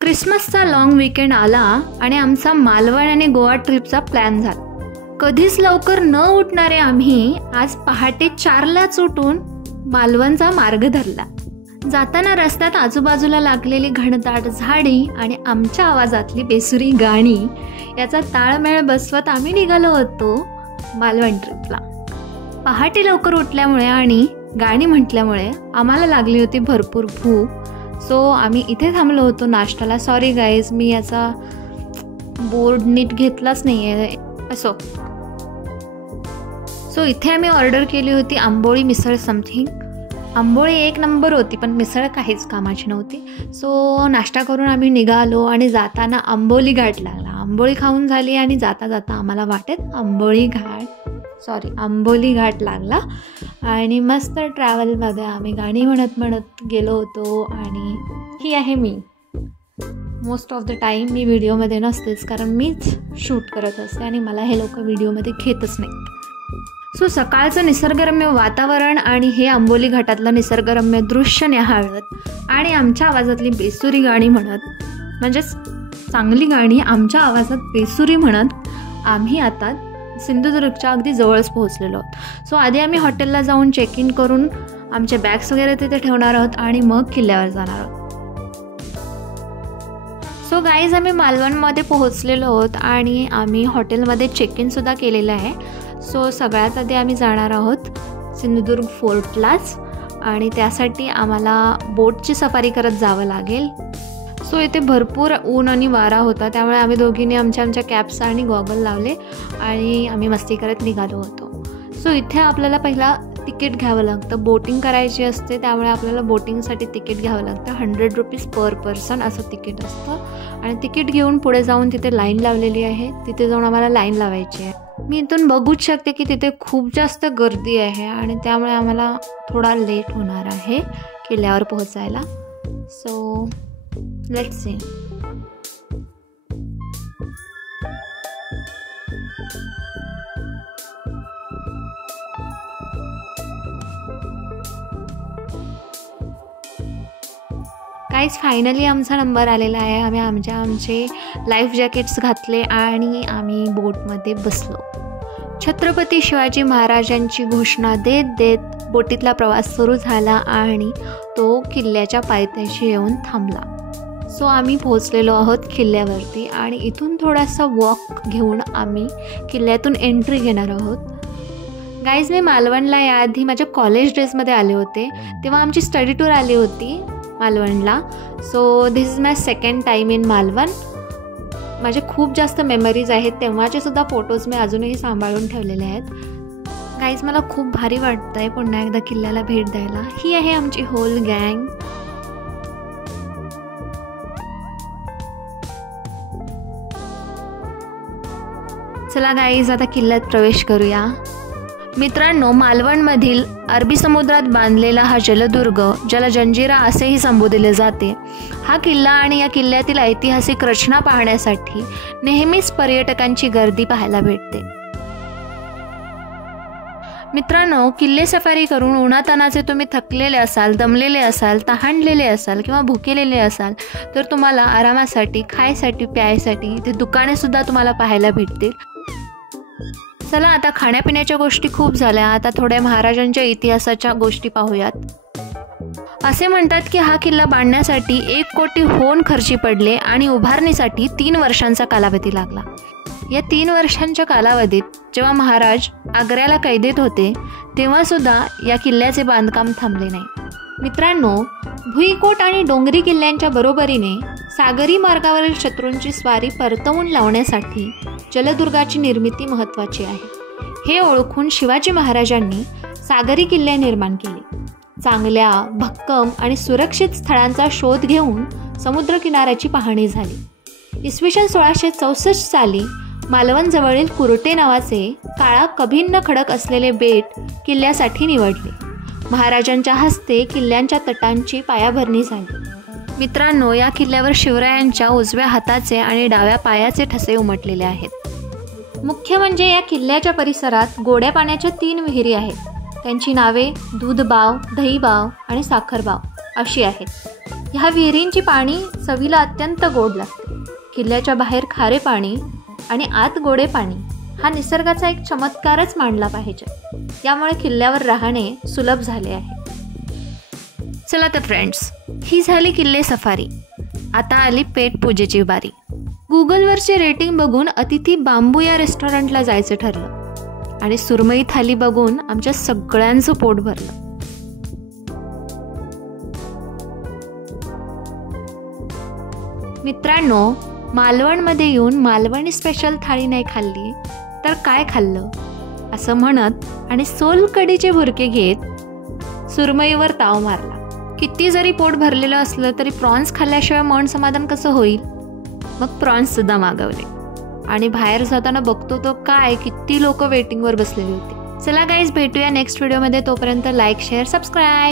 क्रिसमसचा long weekend आला आणि आमचा मालवण आणि गोवा ट्रिपचा प्लॅन झाला. कधीच लवकर न उठणारे आम्ही आज पहाटे 4लाच उठून मालवणचा मार्ग धरला. जाताना रस्त्यात आजूबाजूला लागलेली घनदाट झाडी आणि आमच्या आवाजातली बेसुरी गाणी याचा ताळमेळ बसवत आम्ही निघालो होतो मालवण ट्रिपला. पहाटे लवकर उठल्यामुळे आणि गाणी म्हटल्यामुळे आम्हाला लागली होती भरपूर भूक. सो आम्ही इथे थांबलो होतो नाश्त्याला. सॉरी गाईज, मी याचा बोर्ड नीट घेतलाच नाही आहे. असो, सो इथे आम्ही ऑर्डर केली होती आंबोळी मिसळ समथिंग. आंबोळी एक नंबर होती पण मिसळ काहीच कामाची नव्हती. सो नाश्ता करून आम्ही निघालो आणि जाताना आंबोली घाट लागला. आंबोळी खाऊन झाली आणि जाता जाता आम्हाला वाटेत आंबोली घाट लागला आणि मस्त ट्रॅव्हलमध्ये आम्ही गाणी म्हणत म्हणत गेलो होतो. आणि ही आहे मी. मोस्ट ऑफ द टाईम मी व्हिडिओमध्ये नसतेच, कारण मीच शूट करत असते आणि मला हे लोक व्हिडिओमध्ये घेतच नाहीत. सो सकाळचं निसर्गरम्य वातावरण आणि हे आंबोली घाटातलं निसर्गरम्य दृश्य न्याहाळत आणि आमच्या आवाजातली बेसुरी गाणी म्हणत, म्हणजेच चांगली गाणी आमच्या आवाजात बेसुरी म्हणत आम्ही आता सिंधुदुर्गच्या अगदी जवळच पोहोचलेलो आहोत. सो आधी आम्ही हॉटेलला जाऊन चेक इन करून आमचे बॅग्स वगैरे तिथे ठेवणार आहोत आणि मग किल्ल्यावर जाणार आहोत. सो गाईज, आम्ही मालवणमध्ये पोहोचलेलो आहोत आणि आम्ही हॉटेलमध्ये चेक इनसुद्धा केलेलं आहे. सो सगळ्यात आधी आम्ही जाणार आहोत सिंधुदुर्ग फोर्टलाच आणि त्यासाठी आम्हाला बोटची सफारी करत जावं लागेल. सो इथे भरपूर ऊन आणि वारा होता, त्यामुळे आम्ही दोघींनी आमच्या कॅप्स आणि गॉगल लावले आणि आम्ही मस्ती करत निघालो होतो. सो इथे आपल्याला पहिला तिकीट घ्यावं लागतं. बोटिंग करायची असते, त्यामुळे आपल्याला बोटिंगसाठी तिकीट घ्यावं लागतं. 100 रुपीज पर पर्सन असं तिकीट असतं आणि तिकीट घेऊन पुढे जाऊन तिथे लाईन लावलेली आहे. तिथे जाऊन आम्हाला लाईन लावायची आहे. मी इथून बघूच शकते की तिथे खूप जास्त गर्दी आहे आणि त्यामुळे आम्हाला थोडा लेट होणार आहे किल्ल्यावर पोहोचायला. So let's see. Guys, finally आमचा नंबर आलेला आहे. आम्ही आमचे लाईफ जॅकेट्स घातले आणि आम्ही बोटमध्ये बसलो. छत्रपती शिवाजी महाराजांची घोषणा देत देत बोटीतला प्रवास सुरू झाला आणि तो किल्ल्याच्या पायथ्याशी येऊन थांबला. सो आम्ही पोहोचलेलो आहोत किल्ल्यावरती आणि इथून थोडासा वॉक घेऊन आम्ही किल्ल्यातून एंट्री घेणार आहोत. गाईज, मी मालवणला याआधी माझ्या कॉलेज डेजमध्ये आले होते, तेव्हा आमची स्टडी टूर आली होती मालवणला. So this is my second time in Malvan. माझे खूप जास्त मेमरीज आहेत, तेव्हाचे सुद्धा फोटोज मी अजूनही सांभाळून ठेवलेले आहेत. गाईज, मला खूप भारी वाटतं आहे पुन्हा एकदा किल्ल्याला भेट द्यायला. ही आहे आमची होल गँग. चला गाईज, आता किल्ल्यात प्रवेश करूया. मित्रांनो, मालवणमधील अरबी समुद्रात बांधलेला हा जलदुर्ग, ज्याला जंजिरा असेही संबोधले जाते, हा किल्ला आणि या किल्ल्यातील ऐतिहासिक रचना पाहण्यासाठी नेहमीच पर्यटकांची गर्दी पाहायला भेटते. मित्रांनो, किल्ले सफारी करून उन्हातानाचे तुम्ही थकलेले असाल, दमलेले असाल, तहानलेले असाल किंवा भुकेलेले असाल तर तुम्हाला आरामासाठी, खायसाठी, प्यायसाठी इथे दुकानेसुद्धा तुम्हाला पाहायला भेटतील. चला, आता खाण्यापिण्याच्या गोष्टी खूप झाल्या, आता थोड्या महाराजांच्या इतिहासाच्या गोष्टी पाहूयात. असे म्हणतात की हा किल्ला बांधण्यासाठी 1 कोटी होन खर्ची पडले आणि उभारणीसाठी 3 वर्षांचा कालावधी लागला. या 3 वर्षांच्या कालावधीत जेव्हा महाराज आग्र्याला कैदेत होते तेव्हासुद्धा या किल्ल्याचे बांधकाम थांबले नाही. मित्रांनो, भुईकोट आणि डोंगरी किल्ल्यांच्या बरोबरीने सागरी मार्गावरील शत्रूंची स्वारी परतवून लावण्यासाठी जलदुर्गाची निर्मिती महत्त्वाची आहे. हे ओळखून शिवाजी महाराजांनी सागरी किल्ले निर्माण केले. चांगल्या, भक्कम आणि सुरक्षित स्थळांचा शोध घेऊन समुद्रकिनाऱ्याची पाहणी झाली. इसवी सन 1664 साली मालवणजवळील कुरटे नावाचे काळा कभिन्न खडक असलेले बेट किल्ल्यासाठी निवडले. महाराजांच्या हस्ते किल्ल्यांच्या तटांची पायाभरणी झाली. मित्रांनो, या किल्ल्यावर शिवरायांच्या उजव्या हाताचे आणि डाव्या पायाचे ठसे उमटलेले आहेत. मुख्य म्हणजे या किल्ल्याच्या परिसरात गोड्या पाण्याच्या 3 विहिरी आहेत. त्यांची नावे दूधबाव, दहीबाव आणि साखरबाव अशी आहेत. ह्या विहिरींची पाणी चवीला अत्यंत गोड लागते. किल्ल्याच्या बाहेर खारे पाणी आणि आत गोडे पाणी हा निसर्गाचा एक चमत्कारच मानला पाहिजे. यामुळे किल्ल्यावर राहणे सुलभ झाले आहे. चला तर फ्रेंड्स, ही झाली किल्ले सफारी. आता आली पेट पूजेची बारी. गुगलवरचे रेटिंग बघून अतिथी बांबू या रेस्टॉरंटला जायचं ठरलं आणि सुरमई थाली बघून आमच्या सगळ्यांचं पोट भरलं. मित्रांनो, मालवणमध्ये येऊन मालवणी स्पेशल थाळी नाही खाल्ली तर काय खाल्लं असं म्हणत आणि सोलकडीचे भुरके घेत सुरमईवर ताव मारला. किती जरी पोट भरलेलं असलं तरी प्रॉन्स खाल्ल्याशिवाय मन समाधान कसं होईल. मग प्रॉन्स सुद्धा मागवले आणि बाहेर जाताना बघतो तो काय किती लोक वेटिंगवर बसलेली होती. चला गाईज, भेटूया नेक्स्ट व्हिडिओमध्ये. तोपर्यंत लाईक, शेअर, सबस्क्राईब.